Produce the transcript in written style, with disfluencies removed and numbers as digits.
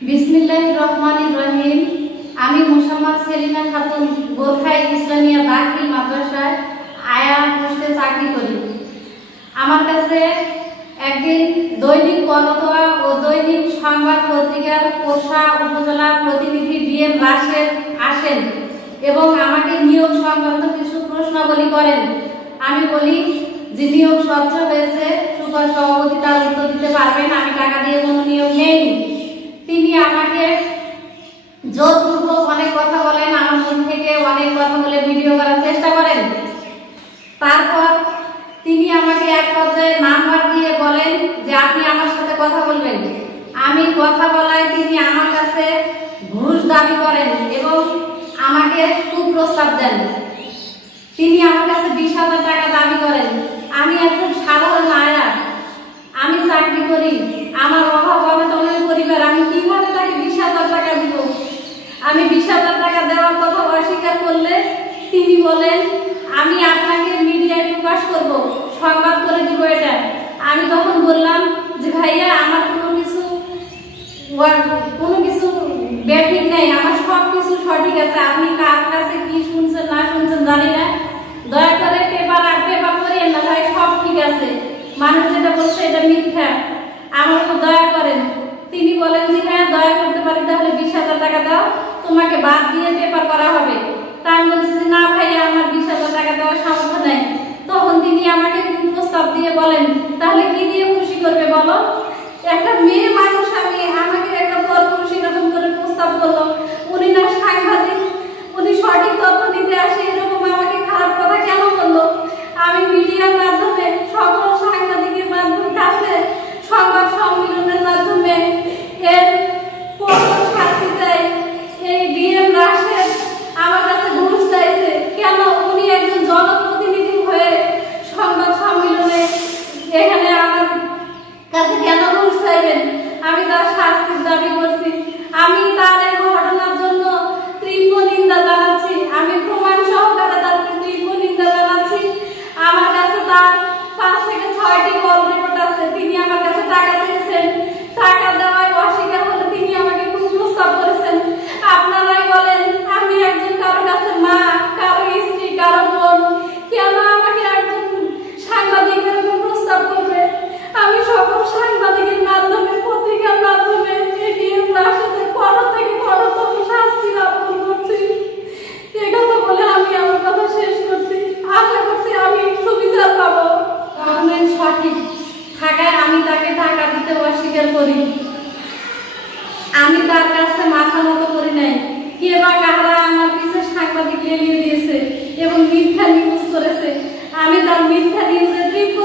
बिस्मिल्लाहिर रहमानिर रहीम। आमी मोशाम्मद सेलिना खातुन गोरखाई इस्लामिया दाखिल माद्रासाয় আয়া পোস্টে চাকরি করি। আমার কাছে একদিন দৈনিক করতোয়া ও দৈনিক সংবাদ পত্রিকার পোষা উপজেলা প্রতিনিধি ডিএম রাশেদ আসেন এবং আমাকে নিয়োগ সংক্রান্ত কিছু প্রশ্নাবলী করেন। আমি বলি যে নিয়োগ স্বচ্ছ হয়েছে, সুপার সভাপতি তার উত্তর দিতে পারবেন, আমি টাকা দিয়ে কোনো নিয়োগ নেইনি। তিনি আমাকে জোরপূর্বক অনেক কথা বলেন, আমার মুখ থেকে অনেক কথা বলে ভিডিও করার চেষ্টা করেন। তারপর তিনি আমাকে এক পর্যায়ে নাম্বার দিয়ে বলেন যে আপনি আমার সাথে কথা বলবেন। আমি কথা বলায় তিনি আমার কাছে ঘুষ দাবি করেন এবং আমাকে কুপ্রস্তাব দেন। তিনি আমার কাছে 20,000 টাকা দাবি করেন। আমি একজন সাধারণ আয়া, আমি চাকরি করি, আমার অভাব অনটনের পরিবার, আমি কিভাবে তাকে 20,000 টাকা দিব? আমি 20,000 টাকা দেওয়ার কথা অস্বীকার করলে তিনি বলেন আমি আপনাকে মিডিয়ায় প্রকাশ করব, সংবাদ করে দিব এটা। আমি তখন বললাম যে ভাইয়া আমার কোনো কিছু ব্যাঠিক নেই, আমার সব কিছু সঠিক আছে, আপনি কার কাছে কি শুনছেন না শুনছেন জানি না, দয়া করে পেপার করিয়েন না ভাই, সব ঠিক আছে, মানুষ যেটা বলছে এটা মিথ্যা, আমার উপর দয়া করেন। তিনি বলেন যে হ্যাঁ দয়া করতে পারি, তাহলে 20,000 টাকা দাও, তোমাকে বাদ দিয়ে পেপার করা হবে। তা আমি বলছি যে না ভাইয়া আমার 20,000 টাকা দেওয়ার সামর্থ্য নেই। তখন তিনি আমাকে প্রস্তাব দিয়ে বলেন তাহলে কি দিয়ে খুশি করবে বলো? একটা মেয়ে মানুষ, আমাকে একটা পরপুরুষ এরকম করে প্রস্তাব করলো, উনি না সাংবাদিক, উনি সঠিক তথ্য দিতে আসে, এরকম আমাকে খারাপ কথা কেন বললো? আমি মিডিয়ার মাধ্যমে সকল সাংবাদিকের মাধ্যমে কাছে সংবাদ সম্মেলনের মাধ্যমে এর কঠোর শাস্তি চাই। এই ডিএম রাশেদ আমার কাছে ঘুষ চাইছে কেন? উনি একজন জনপ্রতিনিধি হয়ে সংবাদ সম্মেলনে এখানে আমার কাছে কেন ঘুষ চাইবেন? আমি তার শাস্তির দাবি করছি। আমি তার এই ঘটনার জন্য তীব্র নিন্দা জানাচ্ছি। আমি প্রমাণ সহকারে তার তীব্র নিন্দা জানাচ্ছি। আমার কাছে তার 5 থেকে 6টি কল রেকর্ড আছে। তিনি আমার কাছে টাকা চেয়েছেন, টাকা দেওয়ায় অস্বীকার হলে তিনি আমাকে কুপ্রস্তাব করেছেন। আপনারাই বলেন আমি একজন কারো কাছে মা, কারো স্ত্রী, কারো বোন, কেন আমাকে একজন সাংবাদিক এরকম প্রস্তাব করবে? আমি সকল সাংবাদিকের মাধ্যমে, পত্রিকার মাধ্যমে ডিএম রাশেদের কঠোর থেকে কঠোরতম শাস্তির আবেদন করছি। এই কথা বলে আমি আমার কথা শেষ করছি। আশা করছি আমি সুবিচার পাবো। গভর্নমেন্ট সঠিক থাকায় আমি তাকে টাকা দিতে অস্বীকার করি। আমি তার কাছে মাথা নত করি নাই। কে বা কারা আমার পিছে সাংবাদিক লেলিয়ে দিয়েছে এবং মিথ্যা নিউজ করেছে। আমি তার মিথ্যা নিউজের তীব্র